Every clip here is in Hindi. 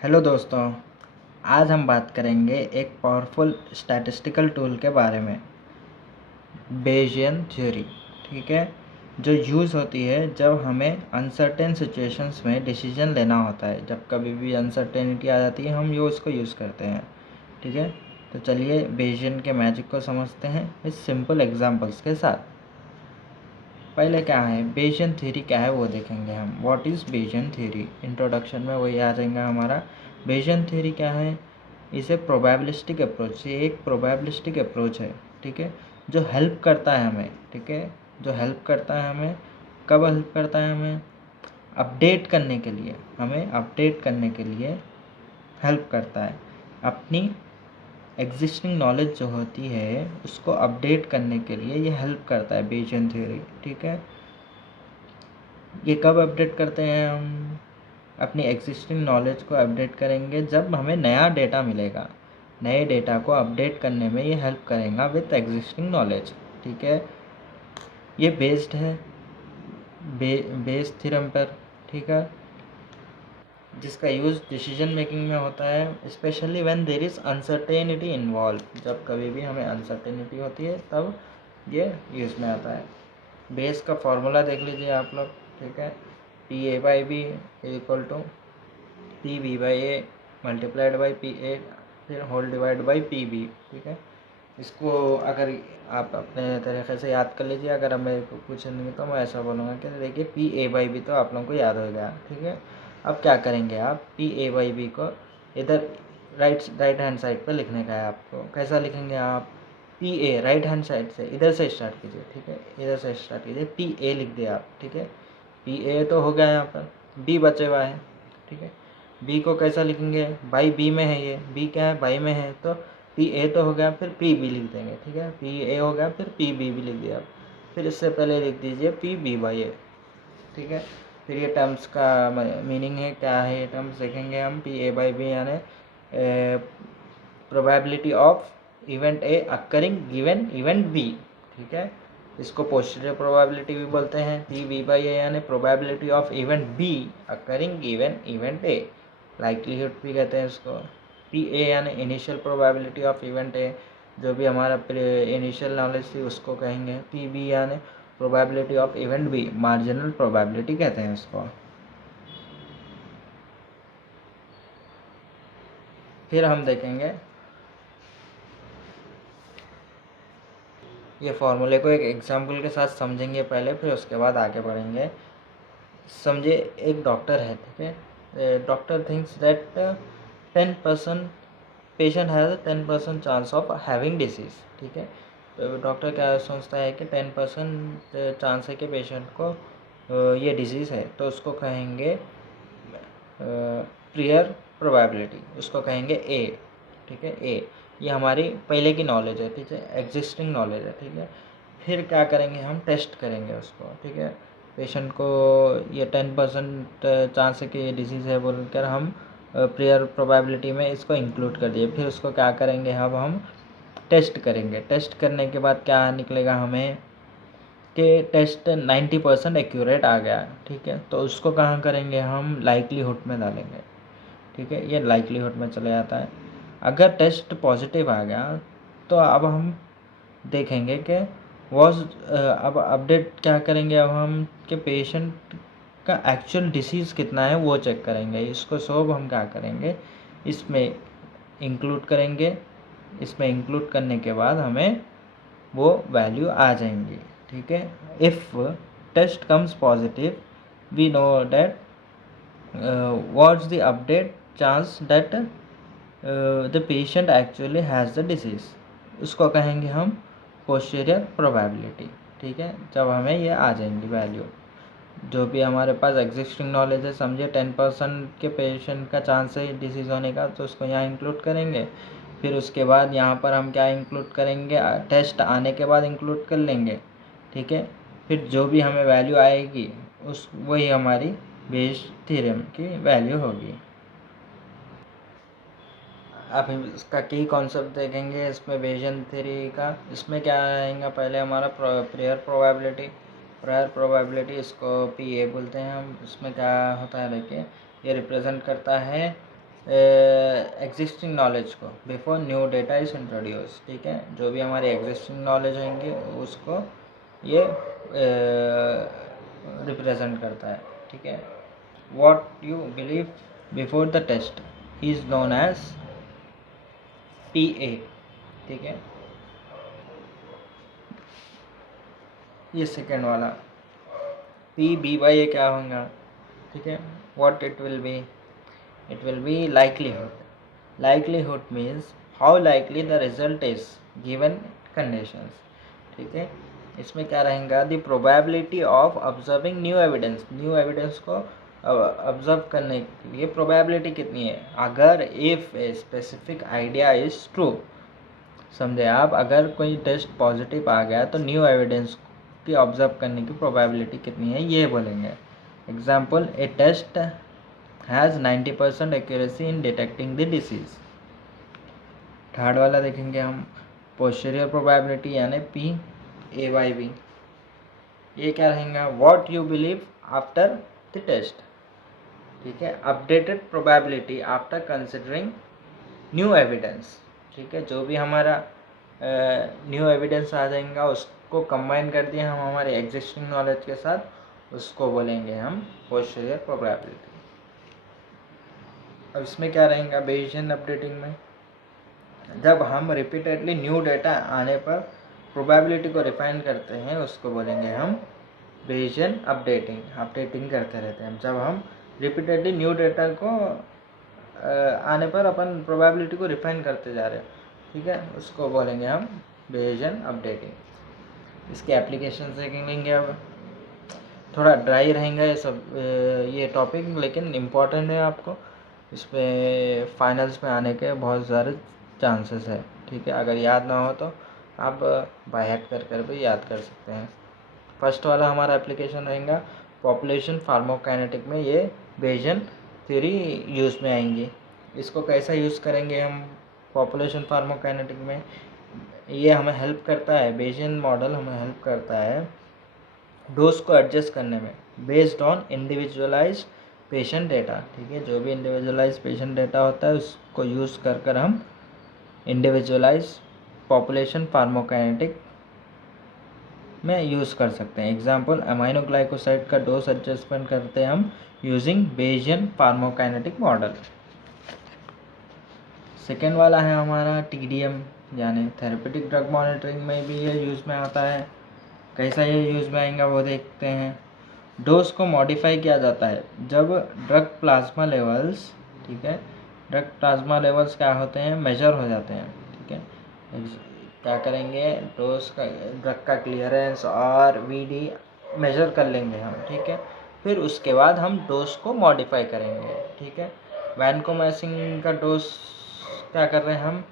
हेलो दोस्तों, आज हम बात करेंगे एक पावरफुल स्टैटिस्टिकल टूल के बारे में, बेयसियन थ्योरी। ठीक है, जो यूज़ होती है जब हमें अनसर्टेन सिचुएशंस में डिसीजन लेना होता है। जब कभी भी अनसर्टेनिटी आ जाती है, हम उसको यूज़ करते हैं। ठीक है, तो चलिए बेयसियन के मैजिक को समझते हैं इस सिंपल एग्जांपल्स के साथ। पहले क्या है बेयसियन थ्योरी, क्या है वो देखेंगे हम। व्हाट इज़ बेयसियन थ्योरी, इंट्रोडक्शन में वही आ जाएगा हमारा। बेयसियन थ्योरी क्या है, इसे प्रोबेबिलिस्टिक अप्रोच, ये एक प्रोबेबिलिस्टिक अप्रोच है। ठीक है, जो हेल्प करता है हमें। ठीक है, जो हेल्प करता है हमें, कब हेल्प करता है हमें, अपडेट करने के लिए, हमें अपडेट करने के लिए हेल्प करता है। अपनी एग्जिस्टिंग नॉलेज जो होती है उसको अपडेट करने के लिए ये हेल्प करता है बेयसियन थ्योरी। ठीक है, ये कब अपडेट करते हैं हम, अपनी एग्जिस्टिंग नॉलेज को अपडेट करेंगे जब हमें नया डेटा मिलेगा। नए डेटा को अपडेट करने में ये हेल्प करेगा विथ एग्जिस्टिंग नॉलेज। ठीक है, ये बेस्ड है बेस थ्योरम पर। ठीक है, जिसका यूज़ डिसीजन मेकिंग में होता है, specially when there is uncertainty involve. जब कभी भी हमें अनसर्टेनिटी होती है तब ये यूज़ में आता है। बेस का फॉर्मूला देख लीजिए आप लोग। ठीक है, P A by B equal to P B by A multiplied by P A फिर whole divide by P B. ठीक है, इसको अगर आप अपने तरीके से याद कर लीजिए। अगर अब मेरे को पूछेंगे तो मैं ऐसा बोलूँगा कि देखिए पी ए बाई बी तो आप लोगों को याद हो गया। ठीक है, अब क्या करेंगे आप, पी ए बाई बी को इधर राइट हैंड साइड पर लिखने का है आपको। कैसा लिखेंगे आप, P A right hand side से इधर से स्टार्ट कीजिए। ठीक है, इधर से स्टार्ट कीजिए, पी ए लिख दिया आप। ठीक है, पी ए तो हो गया, यहाँ पर बी बचे हुआ है। ठीक है, बी को कैसा लिखेंगे, बाई बी में है, ये बी क्या है, बाई में है, तो पी ए तो हो गया, फिर पी बी लिख देंगे। ठीक है, पी ए हो गया, फिर पी बी भी लिख दिया। फिर इससे पहले लिख दीजिए पी बी बाई ए। ठीक है, फिर ये टर्म्स का मीनिंग है, क्या है ये टर्म्स देखेंगे हम। पी ए बाई बी यानी probability of event A occurring given event B. ठीक है, इसको पोस्टीरियर प्रोबेबिलिटी भी बोलते हैं। पी बी बाई ए यानी probability of event B occurring given event A, likelihood भी कहते हैं इसको। पी ए यानी initial probability of event A, जो भी हमारा इनिशियल नॉलेज थी उसको कहेंगे। पी बी यानी probability of event B, marginal probability कहते हैं इसको। फिर हम देखेंगे ये फॉर्मूले को एक एग्जाम्पल के साथ समझेंगे पहले, फिर उसके बाद आगे बढ़ेंगे। समझे, एक डॉक्टर है। ठीक है, doctor thinks that 10% patient has 10% chance of having disease. ठीक है, तो डॉक्टर क्या सोचता है कि 10% चांस है कि पेशेंट को ये डिजीज़ है, तो उसको कहेंगे प्रियर प्रोबेबिलिटी, उसको कहेंगे ए। ठीक है, ए ये हमारी पहले की नॉलेज है। ठीक है, एग्जिस्टिंग नॉलेज है। ठीक है, फिर क्या करेंगे हम, टेस्ट करेंगे उसको। ठीक है, पेशेंट को ये 10% चांस है कि ये डिसीज़ है बोलकर हम प्रियर प्रोबेबिलिटी में इसको इंक्लूड कर दिए। फिर उसको क्या करेंगे, अब हम टेस्ट करेंगे। टेस्ट करने के बाद क्या निकलेगा हमें कि टेस्ट 90% एक्यूरेट आ गया। ठीक है, तो उसको कहाँ करेंगे हम, लाइक्लीहुड में डालेंगे। ठीक है, ये लाइक्लीहुड में चले जाता है। अगर टेस्ट पॉजिटिव आ गया तो अब हम देखेंगे कि अब अपडेट क्या करेंगे, अब हम कि पेशेंट का एक्चुअल डिसीज़ कितना है वो चेक करेंगे। इसको सब हम क्या करेंगे, इसमें इंक्लूड करेंगे। इसमें इंक्लूड करने के बाद हमें वो वैल्यू आ जाएंगी। ठीक है, if test comes positive we know that what's the update chance that the patient actually has the disease, उसको कहेंगे हम पोस्टीरियर प्रोबेबिलिटी। ठीक है, जब हमें ये आ जाएंगी वैल्यू, जो भी हमारे पास एग्जिस्टिंग नॉलेज है, समझिए 10% के पेशेंट का चांस है डिसीज़ होने का, तो उसको यहाँ इंक्लूड करेंगे। फिर उसके बाद यहाँ पर हम क्या इंक्लूड करेंगे, टेस्ट आने के बाद इंक्लूड कर लेंगे। ठीक है, फिर जो भी हमें वैल्यू आएगी उस वही हमारी बेस थ्योरम की वैल्यू होगी। अब हम इसका की कॉन्सेप्ट देखेंगे इसमें बेयसियन थ्योरी का। इसमें क्या आएगा, पहले हमारा प्रेयर प्रोबेबिलिटी। प्रेयर प्रोबेबिलिटी इसको पी ए बोलते हैं हम। इसमें क्या होता है देखिए, ये रिप्रेजेंट करता है एग्जिस्टिंग नॉलेज को before new data is introduce. ठीक है, जो भी हमारी एग्जिस्टिंग नॉलेज होंगी उसको ये रिप्रेजेंट करता है। ठीक है, what you believe before the test is known as PA। ठीक है, ये सेकेंड वाला PBY ये क्या होगा? ठीक है, what it will be? It will be likelihood. Likelihood means how likely the result is given conditions। ठीक है, इसमें क्या रहेगा? The probability of observing new evidence। New evidence को ऑब्जर्व करने के लिए प्रोबेबिलिटी कितनी है? अगर if a specific idea is true, समझे आप, अगर कोई टेस्ट पॉजिटिव आ गया तो न्यू एविडेंस की ऑब्जर्व करने की प्रोबेबिलिटी कितनी है ये बोलेंगे। Example, a test has 90% accuracy in detecting the disease. Third वाला देखेंगे हम, पोस्टीरियर प्रोबेबिलिटी यानी PAYB। ये क्या रहेगा? What you believe after the test. ठीक है, updated probability after considering new evidence. ठीक है, जो भी हमारा न्यू एविडेंस आ जाएगा उसको कंबाइन कर दिए हम हमारे एग्जिस्टिंग नॉलेज के साथ, उसको बोलेंगे हम पोस्टीरियर प्रोबेबिलिटी। अब इसमें क्या रहेगा? बेसियन अपडेटिंग में जब हम रिपीटेडली न्यू डेटा आने पर प्रोबेबिलिटी को रिफाइन करते हैं उसको बोलेंगे हम बेसियन अपडेटिंग करते रहते हैं। जब हम रिपीटेडली न्यू डेटा को आने पर अपन प्रोबेबिलिटी को रिफाइन करते जा रहे हैं, ठीक है, उसको बोलेंगे हम बेसियन अपडेटिंग। इसके एप्लीकेशन देखेंगे। अब थोड़ा ड्राई रहेगा ये सब ये टॉपिक, लेकिन इम्पॉर्टेंट है आपको, इस पर फाइनल्स में आने के बहुत सारे चांसेस है। ठीक है, अगर याद ना हो तो आप बाय हैक कर भी याद कर सकते हैं। फर्स्ट वाला हमारा एप्लीकेशन रहेगा पॉपुलेशन फार्माकोकाइनेटिक में, ये बेसियन थ्योरी यूज़ में आएंगी। इसको कैसा यूज़ करेंगे हम पॉपुलेशन फार्माकोकाइनेटिक में? ये हमें हेल्प करता है, बेसियन मॉडल हमें हेल्प करता है डोज को एडजस्ट करने में based on individualised patient data. ठीक है, जो भी इंडिविजुअलाइज पेशेंट डेटा होता है उसको यूज़ कर हम इंडिविजुअलाइज पॉपुलेशन फार्माकोकाइनेटिक में यूज़ कर सकते हैं। एग्जांपल, अमाइनोग्लाइकोसाइड का डोज एडजस्टमेंट करते हैं हम using Bayesian pharmacokinetic model. Second वाला है हमारा TDM यानी थेरेपेटिक ड्रग मॉनिटरिंग में भी ये यूज़ में आता है। कैसा ये यूज़ में आएगा वो देखते हैं। डोज को मॉडिफाई किया जाता है जब ड्रग प्लाज्मा लेवल्स, ठीक है, ड्रग प्लाज्मा लेवल्स क्या होते हैं? मेजर हो जाते हैं। ठीक है, क्या करेंगे? डोज का ड्रग का क्लियरेंस और VD मेजर कर लेंगे हम। ठीक है, फिर उसके बाद हम डोज को मॉडिफाई करेंगे। ठीक है, वैनकोमाइसिन का डोज क्या कर रहे हैं हम?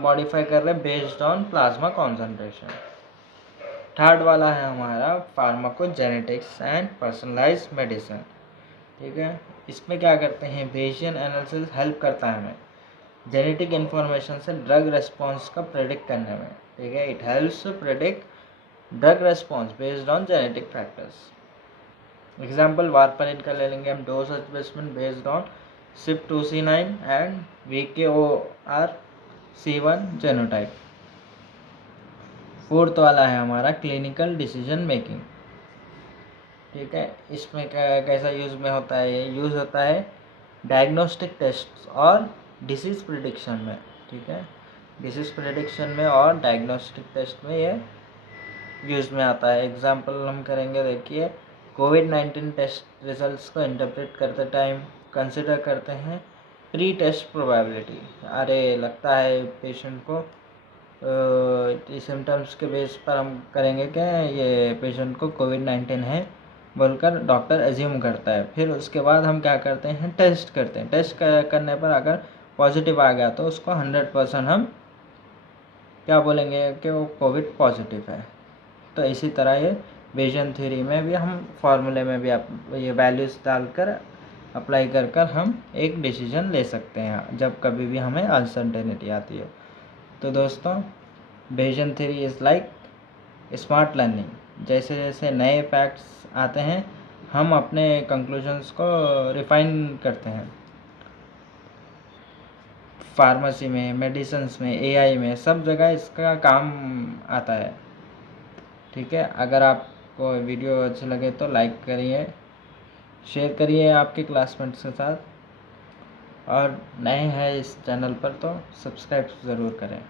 मॉडिफाई कर रहे हैं based on plasma concentration. Third वाला है हमारा फार्माकोजेनेटिक्स एंड पर्सनलाइज्ड मेडिसिन। ठीक है, इसमें क्या करते हैं? बेसियन एनालिसिस हेल्प करता है हमें जेनेटिक इन्फॉर्मेशन से ड्रग रेस्पॉन्स का प्रेडिक्ट करने में। ठीक है, it helps to predict drug response based on genetic factors. Example, warfarin का ले लेंगे हम, dose adjustment based on CYP2C9 and VKORC1 genotype. Fourth वाला है हमारा क्लिनिकल डिसीजन मेकिंग। ठीक है, इसमें कैसा यूज़ में होता है? ये यूज़ होता है डायग्नोस्टिक टेस्ट और डिसीज़ प्रिडिक्शन में। ठीक है, डिसीज़ प्रिडिक्शन में और डायग्नोस्टिक टेस्ट में ये यूज़ में आता है। एग्जांपल हम करेंगे, देखिए, COVID-19 टेस्ट रिजल्ट्स को इंटरप्रेट करते टाइम कंसिडर करते हैं प्री टेस्ट प्रोबेबिलिटी। अरे लगता है पेशेंट को सिम्टम्स के बेस पर हम करेंगे कि ये पेशेंट को COVID-19 है बोलकर डॉक्टर एज्यूम करता है। फिर उसके बाद हम क्या करते हैं? टेस्ट करते हैं। टेस्ट करने पर अगर पॉजिटिव आ गया तो उसको 100% हम क्या बोलेंगे कि वो कोविड पॉजिटिव है। तो इसी तरह ये बेसियन थ्योरी में भी हम फार्मूले में भी ये वैल्यूज़ डालकर अप्लाई कर हम एक डिसीजन ले सकते हैं जब कभी भी हमें अनसर्टेनिटी आती है। तो दोस्तों, Bayesian theory is like smart learning. जैसे जैसे नए फैक्ट्स आते हैं हम अपने कंक्लूजन्स को रिफाइन करते हैं। फार्मेसी में, मेडिसिन्स में, एआई में, सब जगह इसका काम आता है। ठीक है, अगर आपको वीडियो अच्छे लगे तो लाइक करिए, शेयर करिए आपके क्लासमेट्स के साथ, और नए हैं इस चैनल पर तो सब्सक्राइब ज़रूर करें।